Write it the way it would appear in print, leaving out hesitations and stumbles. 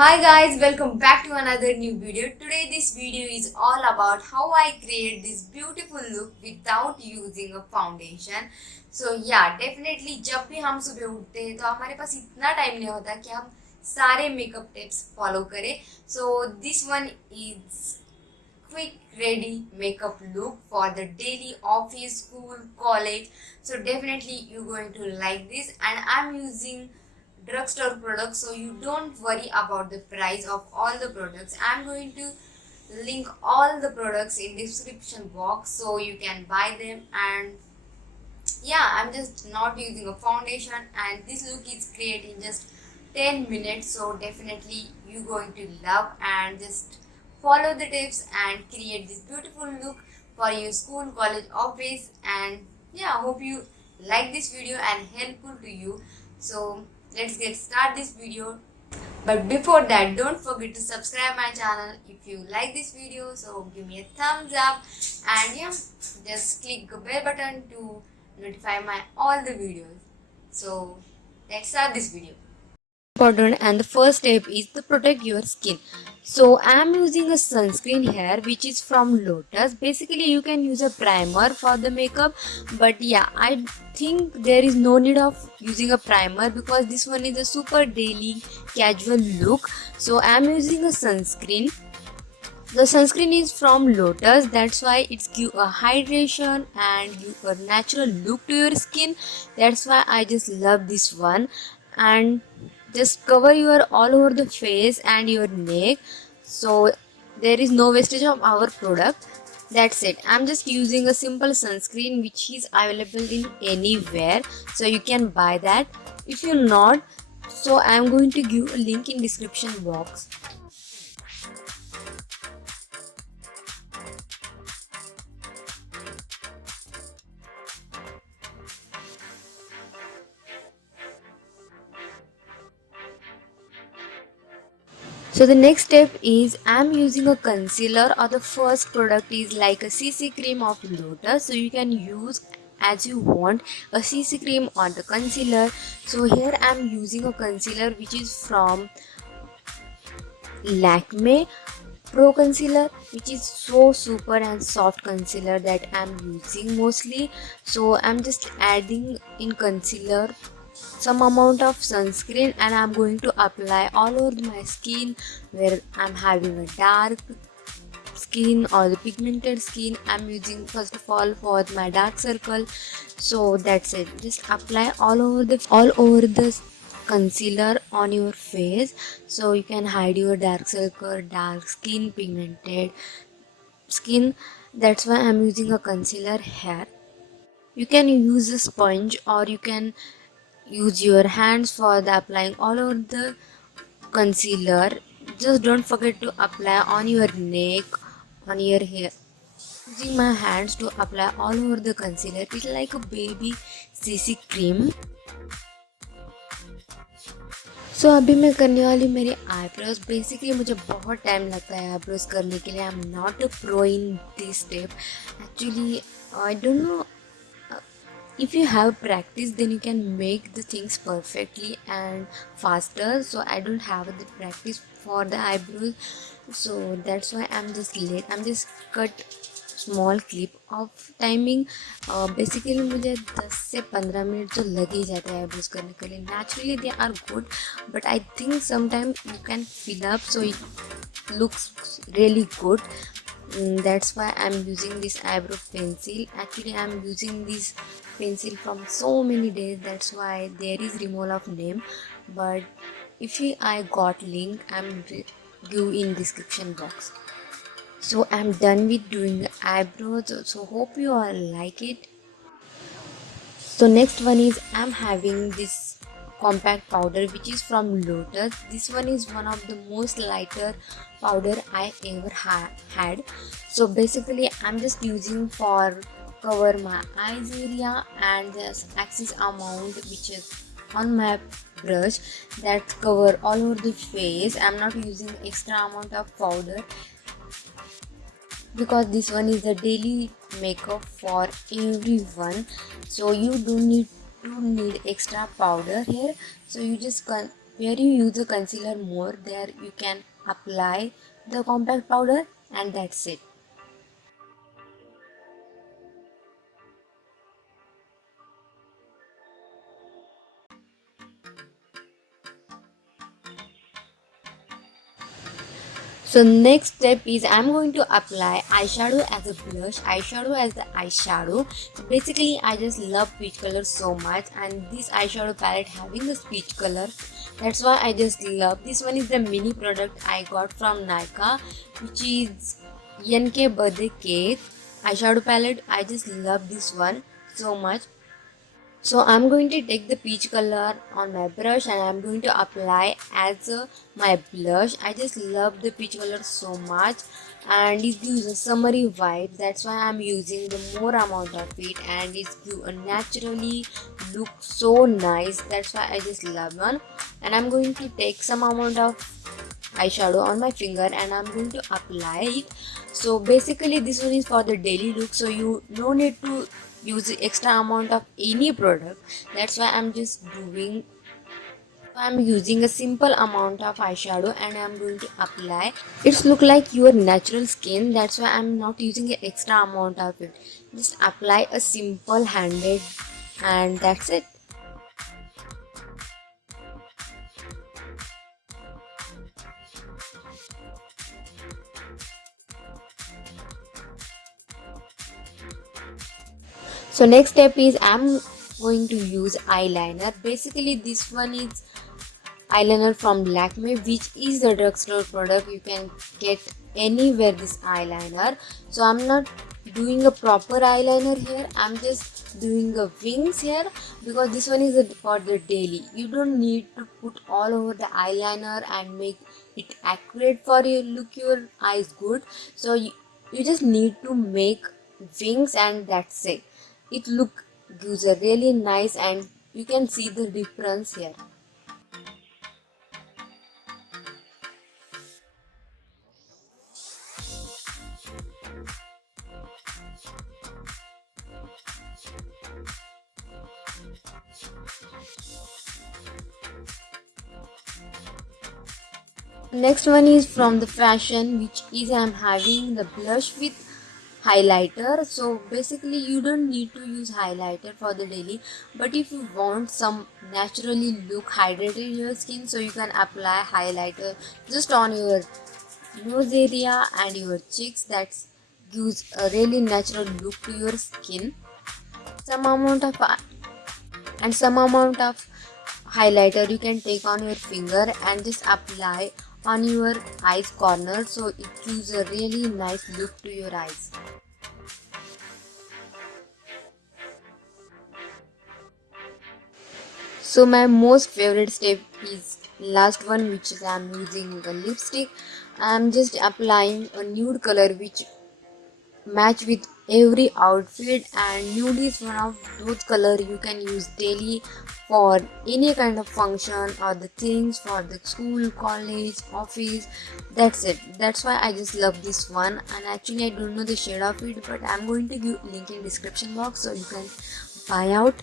Hi guys, welcome back to another new video. Today this video is all about how I create this beautiful look without using a foundation. So yeah, definitely जब भी हम सुबह उठते हैं तो हमारे पास इतना टाइम नहीं होता कि हम सारे मेकअप टिप्स फॉलो करें. So this one is quick ready makeup look for the daily office, school, college. So definitely you're going to like this, and I'm using drugstore products, so you don't worry about the price of all the products. I'm going to link all the products in description box so you can buy them. And yeah, I'm just not using a foundation, and this look is created in just 10 minutes. So definitely you're going to love, and just follow the tips and create this beautiful look for your school, college, office. And yeah, hope you like this video and helpful to you. So let's get start this video. But before that, don't forget to subscribe my channel if you like this video. So give me a thumbs up, and yeah, just click the bell button to notify my all the videos. So let's start this video. Important, and the first step is to protect your skin. So I am using a sunscreen here which is from Lotus. Basically you can use a primer for the makeup, but yeah, I think there is no need of using a primer because this one is a super daily casual look. So I am using a sunscreen. The sunscreen is from Lotus, that's why it's give a hydration and give a natural look to your skin. That's why I just love this one. And just cover your all over the face and your neck, so there is no wastage of our product. That's it. I'm just using a simple sunscreen which is available in anywhere, so you can buy that. If you're not, so I'm going to give a link in description box. So the next step is I'm using a concealer, or the first product is like a CC cream of Lotus. So you can use as you want a CC cream or the concealer. So here I'm using a concealer which is from Lakme Pro Concealer, which is so super and soft concealer that I'm using mostly. So I'm just adding in concealer some amount of sunscreen, and I'm going to apply all over my skin where I'm having a dark skin or the pigmented skin. I'm using first of all for my dark circle. So that's it, just apply all over the concealer on your face so you can hide your dark circle, dark skin, pigmented skin. That's why I'm using a concealer here. You can use a sponge, or you can use your hands for the applying all over the concealer. Just don't forget to apply on your neck, on your hair. Using my hands to apply all over the concealer, it's like a baby CC cream. सो अभी मैं करने वाली मेरी eyebrows. Basically मुझे बहुत time लगता है eyebrows करने के लिए. I am not a pro in this step actually. I don't know, if you have practice then you can make the things perfectly and faster. So I don't have the practice for the eyebrows, so that's why I'm just late. I'm just cut small clip of timing. Basically मुझे 10 से 15 minute तो लग ही जाता है eyebrows करने के लिए. Naturally they are good, but I think sometime you can fill up so it looks really good. That's why I'm using this eyebrow pencil. Actually I'm using this pencil from so many days, that's why there is removal of name. But if I got link, I'm give in description box. So I'm done with doing eyebrows, so hope you all like it. So next one is I'm having this compact powder which is from Lotus. This one is one of the most lighter powder I ever had. So basically I'm just using for cover my eyes area and just excess amount which is on my brush that cover all over the face. I'm not using extra amount of powder because this one is a daily makeup for everyone, so you don't need extra powder here. So you just where you use the concealer more, there you can apply the compact powder, and that's it. So next step is I'm going to apply eyeshadow as a blush, eyeshadow as the eyeshadow. So basically I just love peach color so much, and this eyeshadow palette having this peach color, that's why I just love. This one is the mini product I got from Nykaa, which is NK birthday cake eyeshadow palette. I just love this one so much. So I'm going to take the peach color on my brush and I'm going to apply as my blush. I just love the peach color so much, and it gives a summery vibe. That's why I'm using the more amount of it, and it gives a naturally look so nice. That's why I just love one. And I'm going to take some amount of eyeshadow on my finger and I'm going to apply it. So basically this one is for the daily look, so you no need to use the extra amount of any product. That's why I'm using a simple amount of eyeshadow and I'm going to apply. It's look like your natural skin, that's why I'm not using an extra amount of it. Just apply a simple handed, and that's it. So next step is I'm going to use eyeliner. Basically this one is eyeliner from Lakme, which is the drugstore product. You can get anywhere this eyeliner. So I'm not doing a proper eyeliner here, I'm just doing a wings here, because this one is for the daily. You don't need to put all over the eyeliner and make it accurate for you, look your eyes good. So you just need to make wings, and that's it. It look gives a really nice, and you can see the difference here. Next one is from the fashion, which is I'm having the blush with highlighter. So basically you don't need to use highlighter for the daily, but if you want some naturally look hydrated your skin, so you can apply highlighter just on your nose area and your cheeks. That gives a really natural look to your skin. Some amount of highlighter you can take on your finger and just apply on your eyes corner, so it gives a really nice look to your eyes. So my most favorite step is last one, which is I'm using a lipstick. I'm just applying a nude color which match with every outfit, and nude is one of those color you can use daily for any kind of function or the things for the school, college, office. That's it. That's why I just love this one, and actually I don't know the shade of it, but I'm going to give link in description box so you can buy out